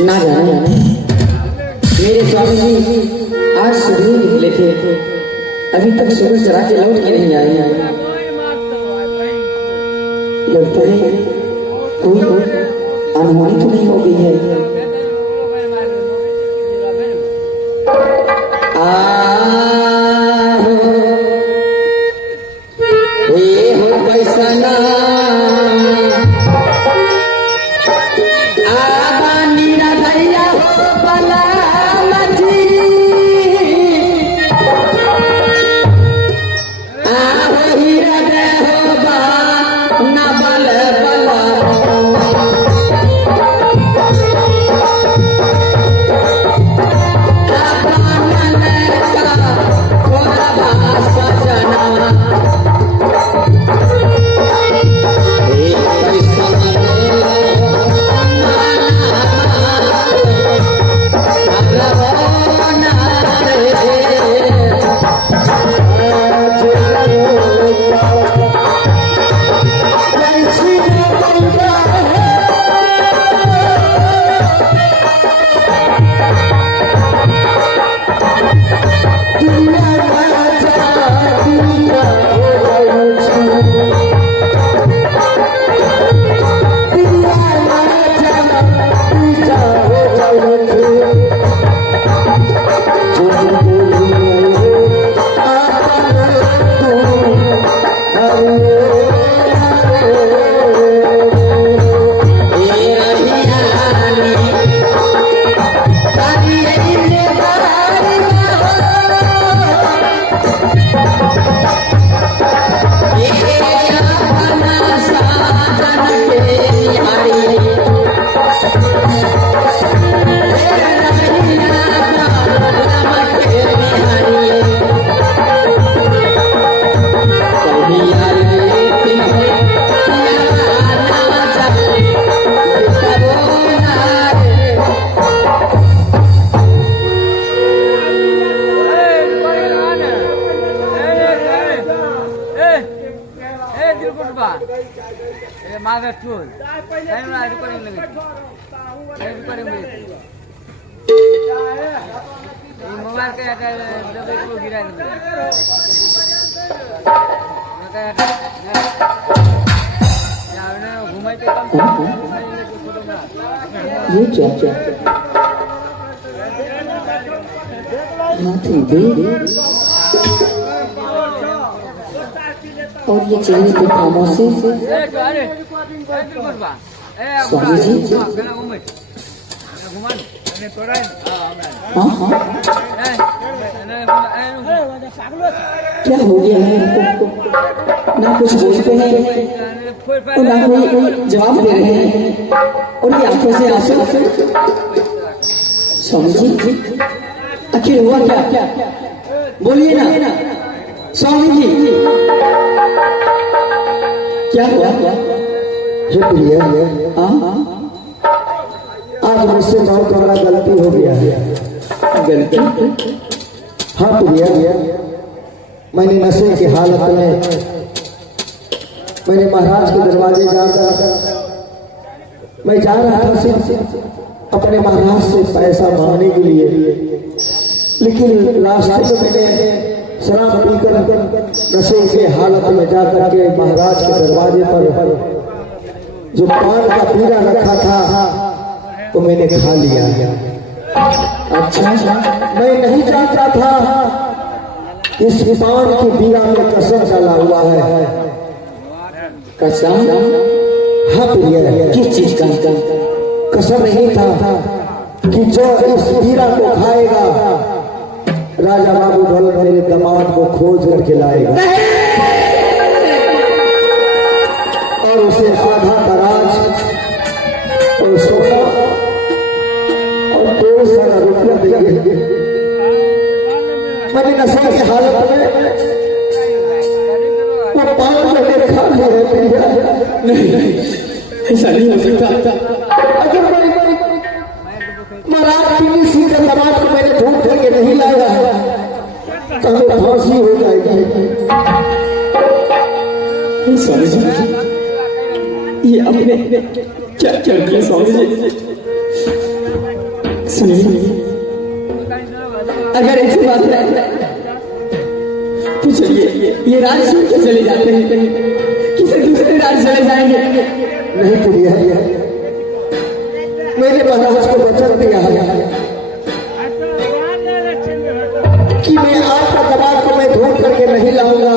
ना जाने मेरे स्वामी जी आज सुबह ही निकले थे, अभी तक सूरज चढ़ा के लौट के नहीं आए हैं। लगता है कोई अनहोनी तो नहीं हो गई है। ये क्या और ये चेहरे पे खामोशी स्वामी जी। क्या हो गया है इनको? ना कुछ बोलते हैं और ना कोई जवाब दे रहे हैं, उनकी आंखों से आंसू। स्वामी जी आखिर हुआ क्या? बोलिए ना स्वामी जी, क्या हुआ? हे प्रिय, आज मुझसे बहुत बड़ा गलती हो गया है। गलती? हाँ प्रिय, मैंने नशे की हालत में मैंने महाराज के दरवाजे जाकर मैं जा रहा था सिर्फ अपने महाराज से पैसा मांगने के लिए, लेकिन रास्ते में मैंने शराब पीकर नशे की हालत में जाकर के महाराज के दरवाजे पर जो पान का पीरा रखा था तो मैंने खा लिया। अच्छा, मैं नहीं जानता था इस पान की पीरा में कसम डाला हुआ है। कसम? हाँ प्रिय, किस चीज का? कसम नहीं था कि जो इस पीरा को खाएगा राजा बाबू ढोल मेरे दामाद को खोज करके लाएगा और उसे आधा दराज और सोना और 2 सारा रुपया देंगे। मैंने नशे की हालत में वो पान करके खा लिया है। नहीं, ऐसा नहीं हो सकता। अगर महाराज पीली सी का दामाद को मैंने ढूंढ करके नहीं लाया तो हमें फांसी हो जाएगी। स्वामी जी, ये अपने क्या कर दिया स्वामी जी? सुनिए, अगर ऐसी बात है तो चलिए ये राज्य छोड़ के चले जाते हैं, किसी दूसरे राज्य चले जाएंगे। नहीं प्रिया, मेरे महाराज को वचन दिया है कि मैं आपका दबाव को मैं ढूंढ करके नहीं लाऊंगा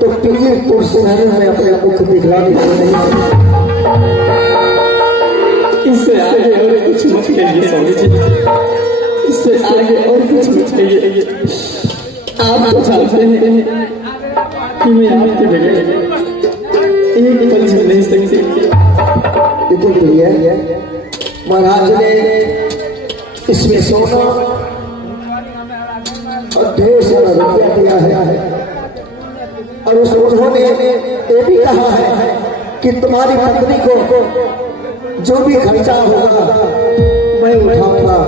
तो पीरपुर शहर में अपने मुख दिखलाने को नहीं। इससे आगे और कुछ मत कहिए स्वामी जी, इससे आगे और कुछ मत कहिए। आप तो जानते हैं कि मैं आपके बगैर एक पल जी नहीं सकती। लेकिन प्रिया, महाराज ने इसमें सोना और ढेर सारा रुपया दिया है और उस उन्होंने ये भी कहा है कि तुम्हारी पत्नी को जो भी खर्चा होगा मैं उठाऊंगा,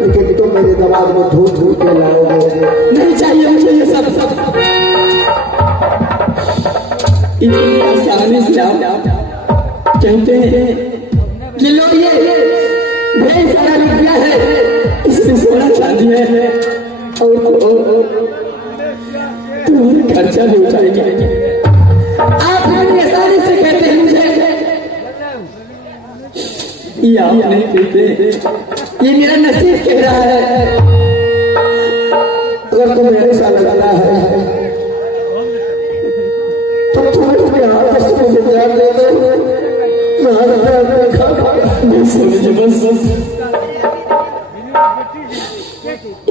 लेकिन तुम मेरे दबाव में ढूंढ ढूंढ के लाओगे। नहीं चाहिए मुझे ये सब इतनी आसानी से आप कहते हैं कि लो ये ढेर सारा रुपया है, इसमें सोना चांदी है और तुम्हारा खर्चा भी उठाएंगे। आप इतनी आसानी से कहते हैं मुझे, ये आप नहीं कहते, ये मेरा नसीब कह रहा है। अगर तुम्हें ऐसा लगता है तो तुम्हें अपने हाथ से मुझे ध्यान दे दो।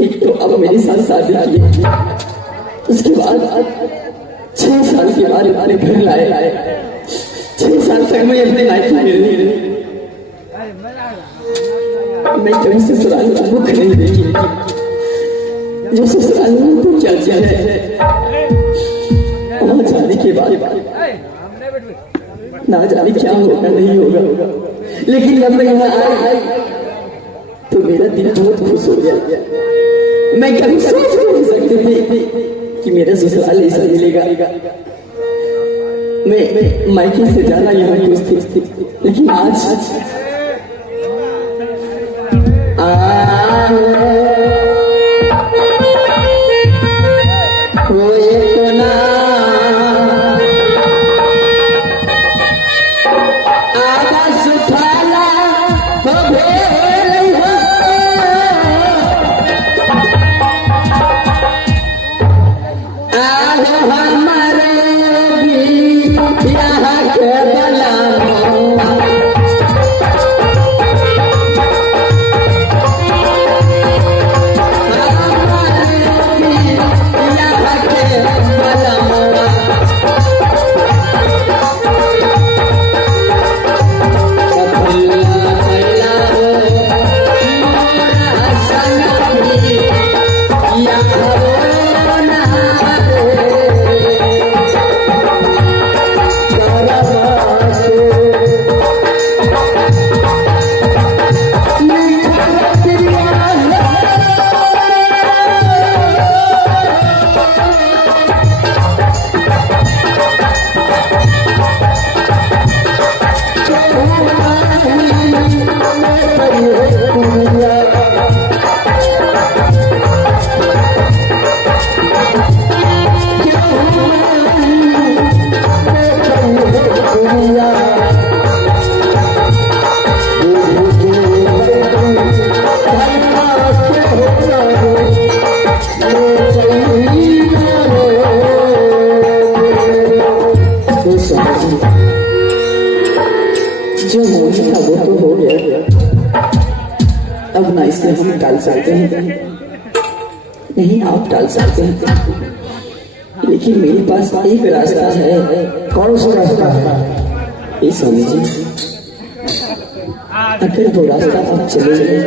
एक तो अब मेरे साथ शादी की, उसके बाद 6 साल के बाद हमारे घर लाए। 6 साल तक मैं अपने लाइफ में रही, मैं कभी ससुराल का मुख नहीं देखी। जो ससुराल में तो क्या किया है, वहां जाने के बाद ना जाने क्या होगा नहीं होगा, लेकिन जब मैं यहाँ आई तो मेरा दिल बहुत खुश हो गया। मैं कभी सोच नहीं सकती थी कि मेरा ससुराल ऐसा मिलेगा। मैं मायके से ज्यादा यहाँ खुश थी, लेकिन आज जो होना था वो तो हो गया, अब ना इसे हम टाल सकते हैं, नहीं आप टाल सकते हैं, लेकिन मेरे पास एक रास्ता है। कौन सा रास्ता है? ये स्वामी जी, अगर वो रास्ता आप चले गए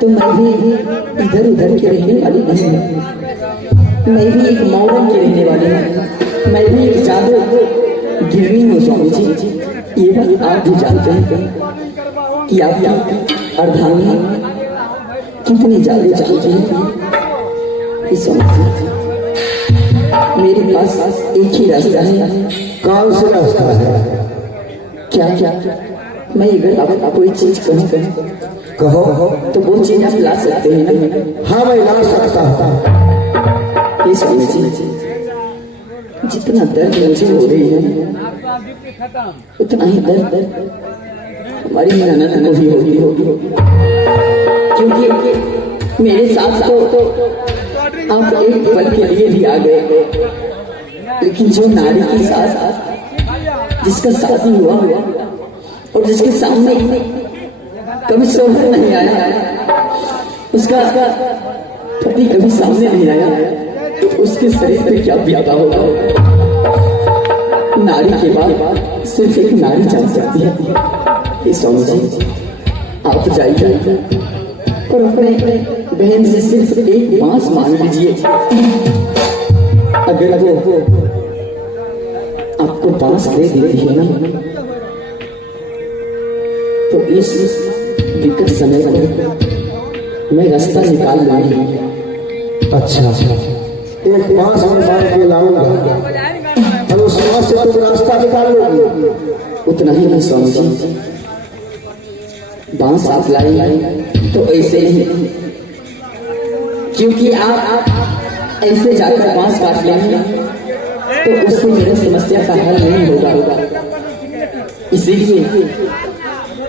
तो मैं भी इधर उधर के रहने वाली नहीं हूँ, मैं भी एक मौरन की रहने वाली हूँ, मैं भी एक जादू गिरनी हूँ स्वामी जी। ये बात आप भी जानते हैं कि आप अर्धांगी कितनी जादू जानते हैं। इस स्वामी जी, मेरे पास एक ही रास्ता है। कौन सा रास्ता है? क्या क्या मैं अगर आप कोई चीज कहूँ कहो तो वो चीज आप ला सकते हैं ना? हाँ मैं ला सकता हूँ। ये समझिए, जितना दर्द मुझे हो रही है उतना ही दर्द हमारी ननद को भी होगी, क्योंकि मेरे साथ तो आप एक पल के लिए भी आ गए, लेकिन जो नारी के साथ जिसका शादी हुआ और जिसके सामने कभी शोहर नहीं आया, उसका पति कभी सामने नहीं आया, तो उसके शरीर पे क्या बीता होगा? नारी के बाद सिर्फ एक नारी जान सकती है। ये स्वामी जी, आप जाइए और अपने बहन से सिर्फ एक बांस मांग लीजिए। अगर वो आपको बांस दे देती है ना, तो इस विकट समय में मैं रास्ता निकाल लूंगी। अच्छा, एक बांस में मार के लाऊंगा और उस बांस से तुम रास्ता निकाल लोगी। उतना ही मैं स्वामी जी, बांस आप लाएंगे तो ऐसे ही, क्योंकि आप ऐसे जाकर बांस काट लेंगे तो उससे मेरी समस्या का हल नहीं होगा। इसीलिए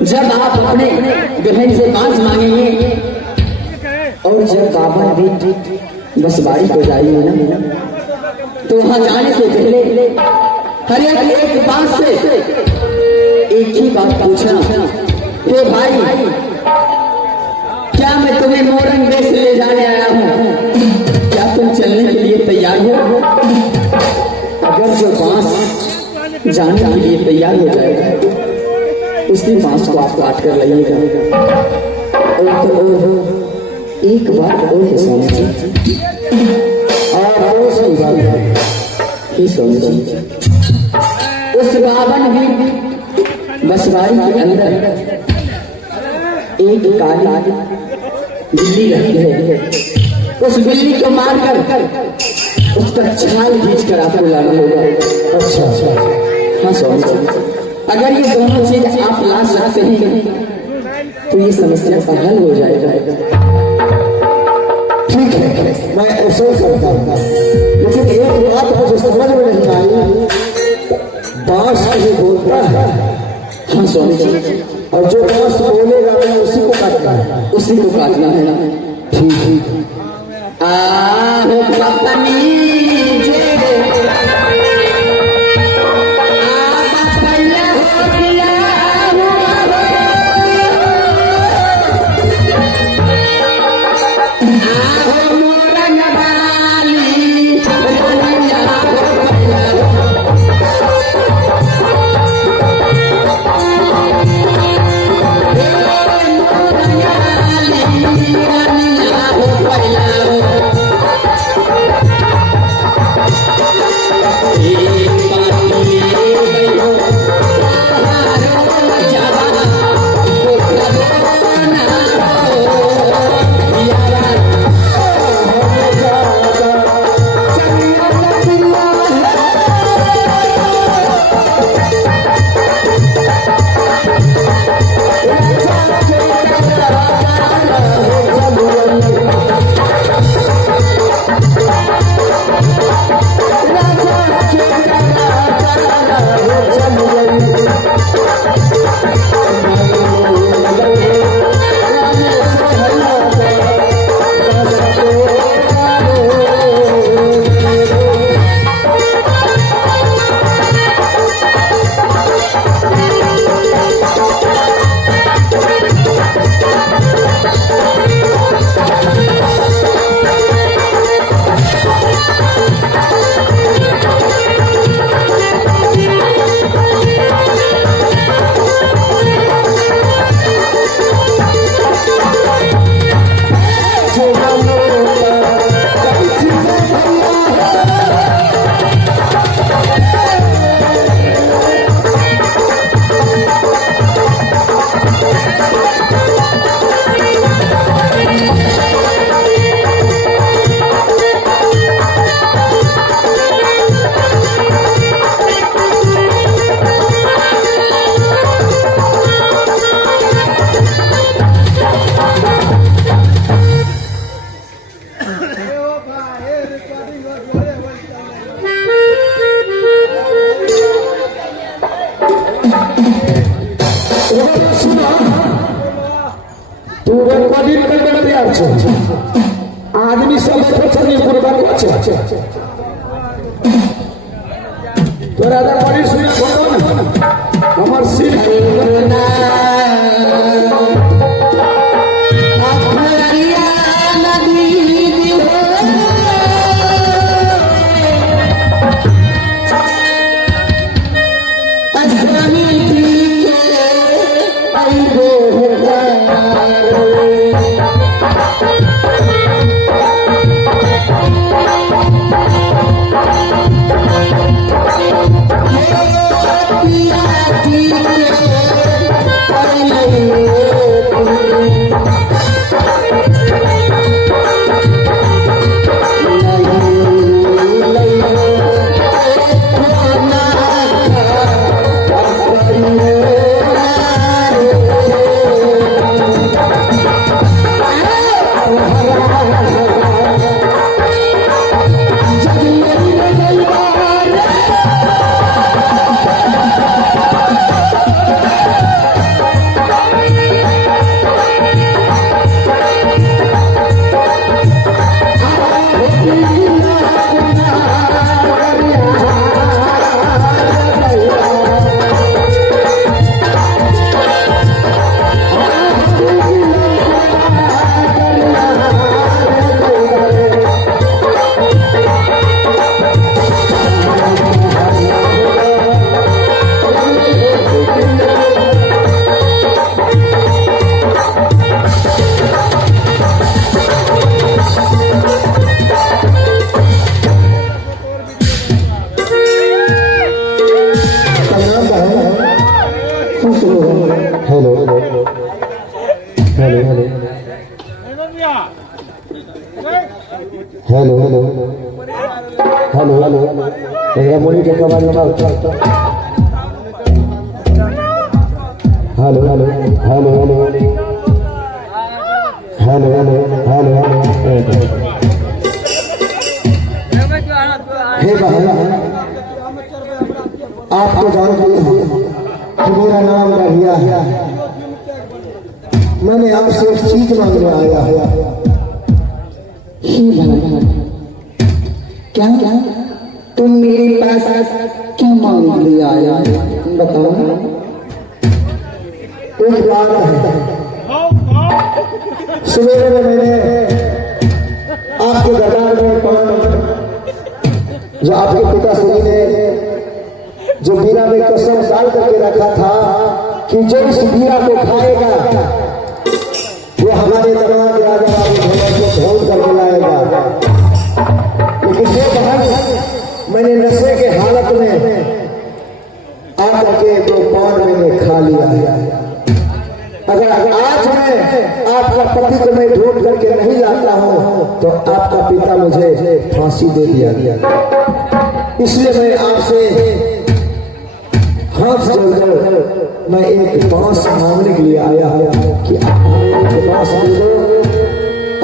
जब आप अपने बहन से बांस मांगेंगे और जब बाबा भी बसवाड़ी को जाइए ना, तो वहां जाने से पहले हर एक बांस से एक ही बात पूछना, हे भाई, क्या मैं तुम्हें मोरंग देश ले जाने आया हूँ? क्या तुम चलने के लिए तैयार हो? अगर जो बांस जाने के लिए तैयार हो जाएगा, उसी बांस को आप काट कर लाइएगा। और एक बात और है स्वामी जी, और सही बात है हे स्वामी जी, उस रावण भी बसवाड़ी के अंदर एक काली बिल्ली रहती है। उस बिल्ली को मारकर उसका छाल खींच कर आपको लाना होगा। अच्छा, हाँ स्वामी जी, अगर ये दोनों चीज आप ला सकते हैं तो ये समस्या का हल हो जाएगा। ठीक है, मैं ऐसा ही करता हूँ, लेकिन एक बात है जो समझ में नहीं आई, बांस मुझे बोलता है। हाँ स्वामी जी, और जो बांस बोलेगा मैं उसी को काटना है। उसी को काटना है ना? ठीक। दिन कर तैयार छे आदमी सब सोचने कुर्बान छे तोरा दा बड़ी सुना बोलो ना हमर सिर hello hello hello hello hello hello मेरा मॉनिटर का बारे में hello hello hello hello hello hello hello हे बहन आप तो जानते हैं कि मेरा नाम रहिया है मैंने आपसे एक चीज मांगने आया है क्या तुम मेरे पास क्या मांग लिए आया बताओ एक बात है सवेरे में मैंने आपके दरबार में जो आपके पिताश्री ने जो बीरा में कसम डाल करके रखा था कि जो इस बीरा को खाएगा वो हमारे दरबार राजा बाबू भोले को ढोल करके लाएगा लेकिन ये बहन मैंने नशे के हालत में आकर के दो पान मैंने खा लिया अगर आज मैं आपका पति को मैं ढूंढ करके नहीं लाता हूं तो आपका पिता मुझे फांसी दे दिया इसलिए मैं आपसे हाथ जोड़कर मैं एक बांस मांगने के लिए आया कि आप हमें एक बांस दे दो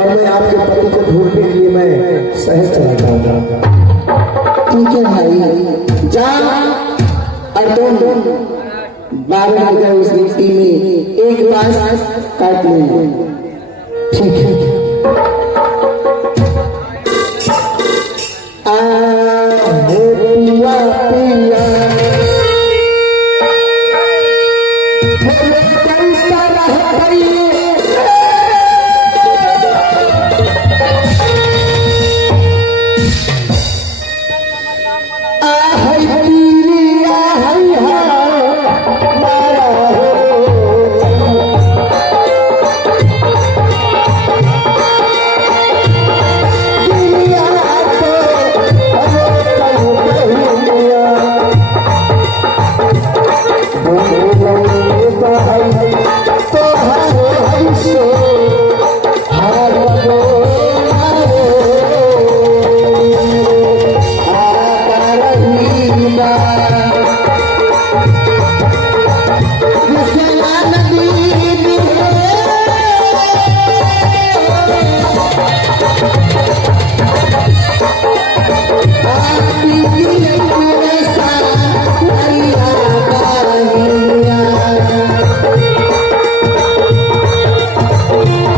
और मैं आपके पति को ढूंढने के लिए मैं शहर चला जाऊंगा। ठीक है भाई जा और तुम 12 बजे उस मिट्टी में एक बांस काट लेंगे ठीक है पिया पिया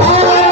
Oh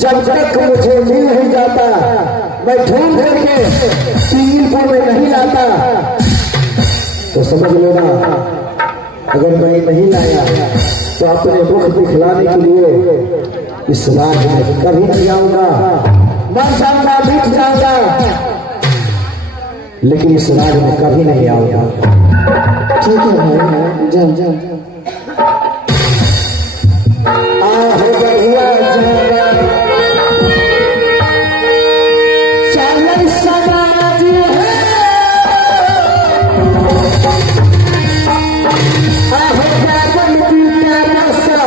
जब तक मुझे मिल नहीं जाता, मैं ढूंढ करके तीनपुर में नहीं लाता, तो समझ लो ना, अगर मैं नहीं लाया तो अपने मुख दिखलाने के लिए इस राज में कभी नहीं आऊंगा। मर जाऊंगा, मिट जाऊंगा, लेकिन इस राज में कभी नहीं आऊंगा। ठीक है भाई, जाओ जाओ। आहो बहुआ जावा, चल समाज है, आहो जागन पीता बसा,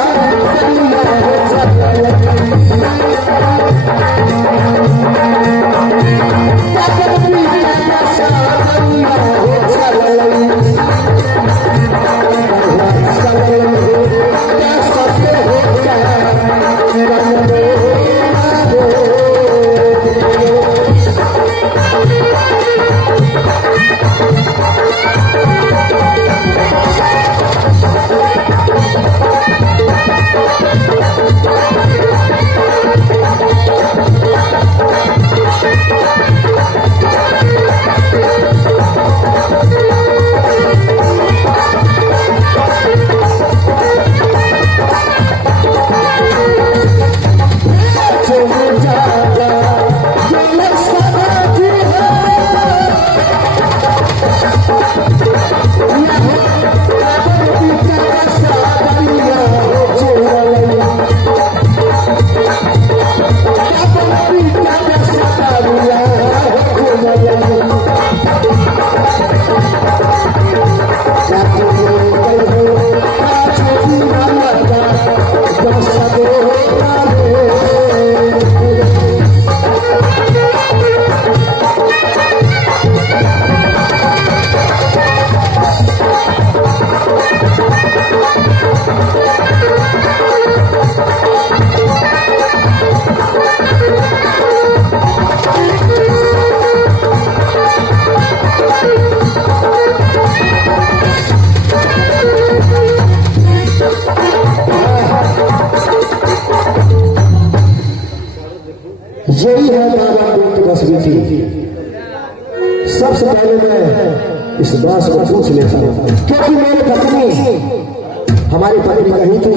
दुनिया है जागन पीता बसा, दुनिया है जागन यही है बाबा की तस्वीर। सबसे पहले मैं इस बात को पूछ लेता हूँ, क्योंकि मेरी पत्नी, हमारी पत्नी कही थी